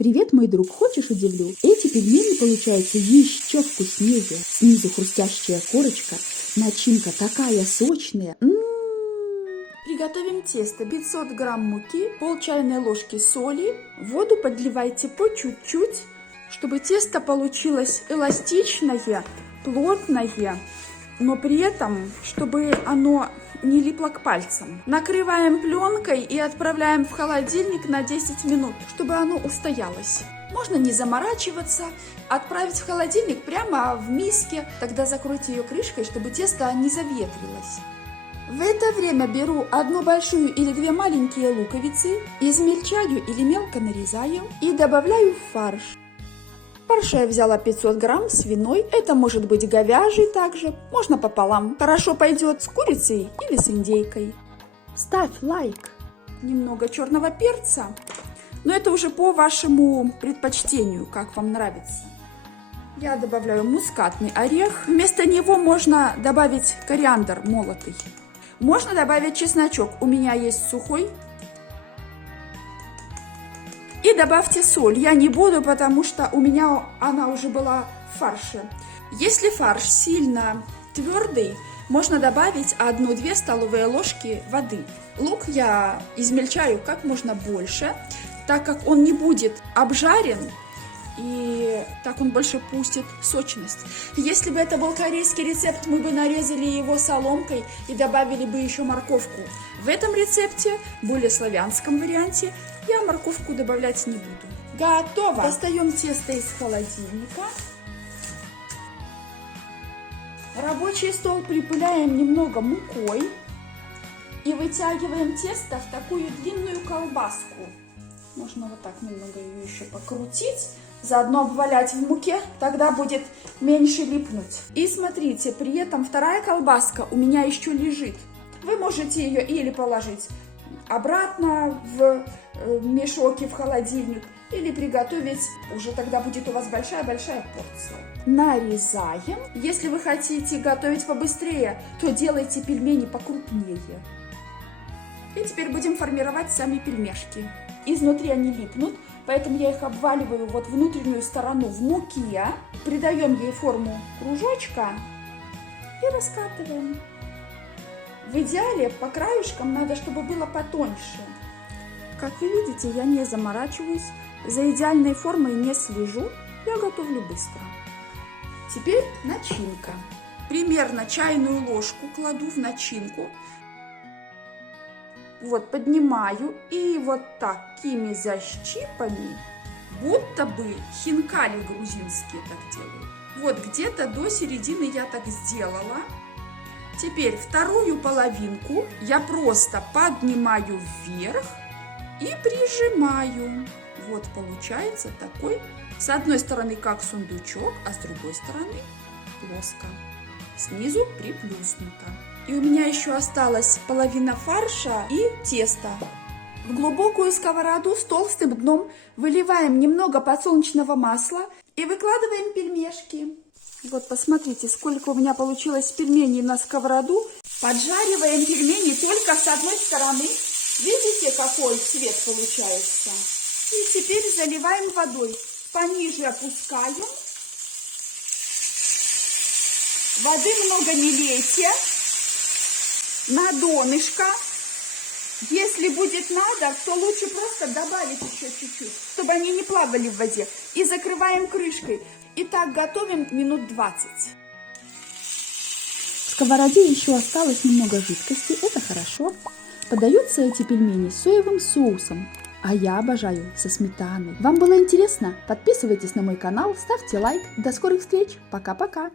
Привет, мой друг, хочешь удивлю? Эти пельмени получаются еще вкуснее. Снизу хрустящая корочка, начинка такая сочная. Приготовим тесто. 500 грамм муки, пол чайной ложки соли. Воду подливайте по чуть-чуть, чтобы тесто получилось эластичное, плотное, но при этом, чтобы оно не липло к пальцам. Накрываем пленкой и отправляем в холодильник на 10 минут, чтобы оно устоялось. Можно не заморачиваться, отправить в холодильник прямо в миске, тогда закройте ее крышкой, чтобы тесто не заветрилось. В это время беру одну большую или две маленькие луковицы, измельчаю или мелко нарезаю и добавляю в фарш. Фарша я взяла 500 грамм свиной, это может быть говяжий также, можно пополам. Хорошо пойдет с курицей или с индейкой. Ставь лайк. Немного черного перца, но это уже по вашему предпочтению, как вам нравится. Я добавляю мускатный орех, вместо него можно добавить кориандр молотый. Можно добавить чесночок, у меня есть сухой. И добавьте соль. Я не буду, потому что у меня она уже была в фарше. Если фарш сильно твердый, можно добавить 1-2 столовые ложки воды. Лук я измельчаю как можно больше, так как он не будет обжарен, и так он больше пустит сочность. Если бы это был корейский рецепт, мы бы нарезали его соломкой и добавили бы еще морковку. В этом рецепте, более славянском варианте, я морковку добавлять не буду. Готово! Достаем тесто из холодильника. Рабочий стол припыляем немного мукой и вытягиваем тесто в такую длинную колбаску. Можно вот так немного ее еще покрутить, заодно обвалять в муке, тогда будет меньше липнуть. И смотрите, при этом вторая колбаска у меня еще лежит. Вы можете ее или положить обратно в мешок и в холодильник, или приготовить, уже тогда будет у вас большая-большая порция. Нарезаем. Если вы хотите готовить побыстрее, то делайте пельмени покрупнее. И теперь будем формировать сами пельмешки. Изнутри они липнут, поэтому я их обваливаю вот внутреннюю сторону в муке, придаем ей форму кружочка и раскатываем. В идеале по краешкам надо, чтобы было потоньше. Как вы видите, я не заморачиваюсь, за идеальной формой не слежу, я готовлю быстро. Теперь начинка. Примерно чайную ложку кладу в начинку. Вот поднимаю и вот такими защипами, будто бы хинкали грузинские так делают. Вот где-то до середины я так сделала. Теперь вторую половинку я просто поднимаю вверх и прижимаю. Вот получается такой, с одной стороны как сундучок, а с другой стороны плоско. Снизу приплюснуто. И у меня еще осталась половина фарша и теста. В глубокую сковороду с толстым дном выливаем немного подсолнечного масла и выкладываем пельмешки. Вот посмотрите, сколько у меня получилось пельменей на сковороду. Поджариваем пельмени только с одной стороны. Видите, какой цвет получается? И теперь заливаем водой. Пониже опускаем. Воды много не лейте. На донышко. Если будет надо, то лучше просто добавить еще чуть-чуть, чтобы они не плавали в воде. И закрываем крышкой. И так готовим минут 20. В сковороде еще осталось немного жидкости, это хорошо. Подаются эти пельмени с соевым соусом, а я обожаю со сметаной. Вам было интересно? Подписывайтесь на мой канал, ставьте лайк. До скорых встреч. Пока-пока.